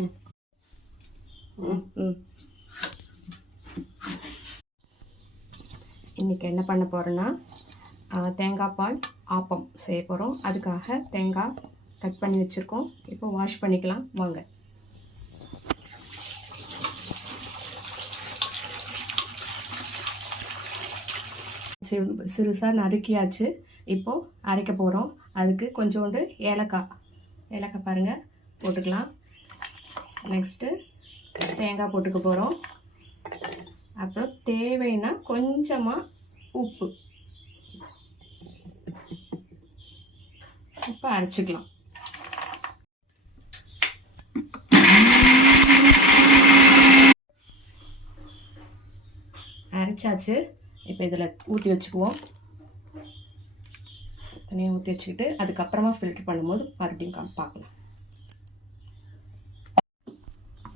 ம் ம் ம் இன்றைக்கி என்ன பண்ண போகிறோன்னா தேங்காய் பால் ஆப்பம் செய்ய போகிறோம் அதுக்காக தேங்காய் கட் பண்ணி வச்சுருக்கோம். இப்போ வாஷ் பண்ணிக்கலாம். வாங்க. சிறு சிறுசாக நறுக்கியாச்சு. இப்போது அரைக்க போகிறோம் அதுக்கு கொஞ்சோண்டு ஏலக்காய். ஏலக்காய் பாருங்கள் போட்டுக்கலாம். நெக்ஸ்ட்டு தேங்காய் போட்டுக்க போகிறோம் அப்புறம் தேவைன்னா கொஞ்சமாக உப்பு. இப்போ அரைச்சிக்கலாம். அரைச்சாச்சு. இப்போ இதில் ஊற்றி வச்சுக்குவோம். தனியாக ஊற்றி வச்சுக்கிட்டு அதுக்கப்புறமா ஃபில்ட்ரு பண்ணும்போது மறுபடியும் பார்க்கலாம்.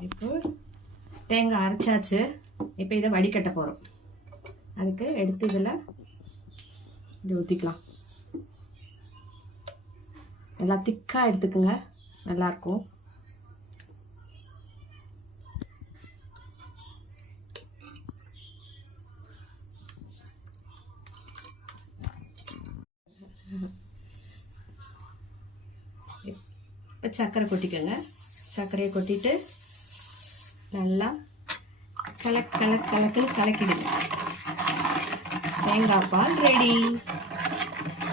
இப்போ தேங்காய் அரைச்சாச்சு. இப்போ இதை வடிகட்ட போகிறோம் அதுக்கு எடுத்து இதில் இப்படி ஊற்றிக்கலாம் நல்லா திக்காக எடுத்துக்கோங்க. நல்லாயிருக்கும். இப்போ சர்க்கரை கொட்டிக்கோங்க. சர்க்கரையை கொட்டிட்டு நல்லா கலக் கலக் கலக்குன்னு கலக்கிடுங்க. தேங்காய் பால் ரெடி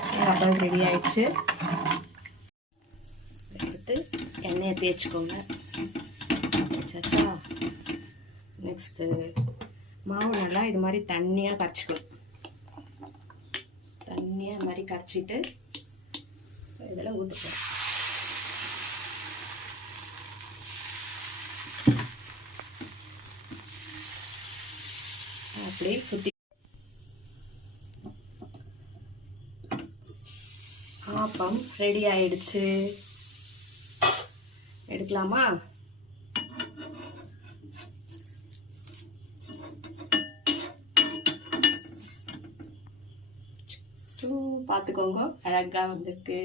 தேங்காய் பால் ரெடி ஆயிடுச்சு. எடுத்து எண்ணெயை தேய்ச்சிக்கோங்க. சச்சா நெக்ஸ்ட்டு மாவு நல்லா இது மாதிரி தண்ணியாக கரைச்சிக்கணும். தண்ணியாக இது மாதிரி கரைச்சிட்டு இதில் ஊற்றுக்கணும் அப்படியே சுற்றி ஆப்பம் ரெடி ஆயிடுச்சு. எடுக்கலாமா? பார்த்துக்கோங்க. அழகாக வந்திருக்கு.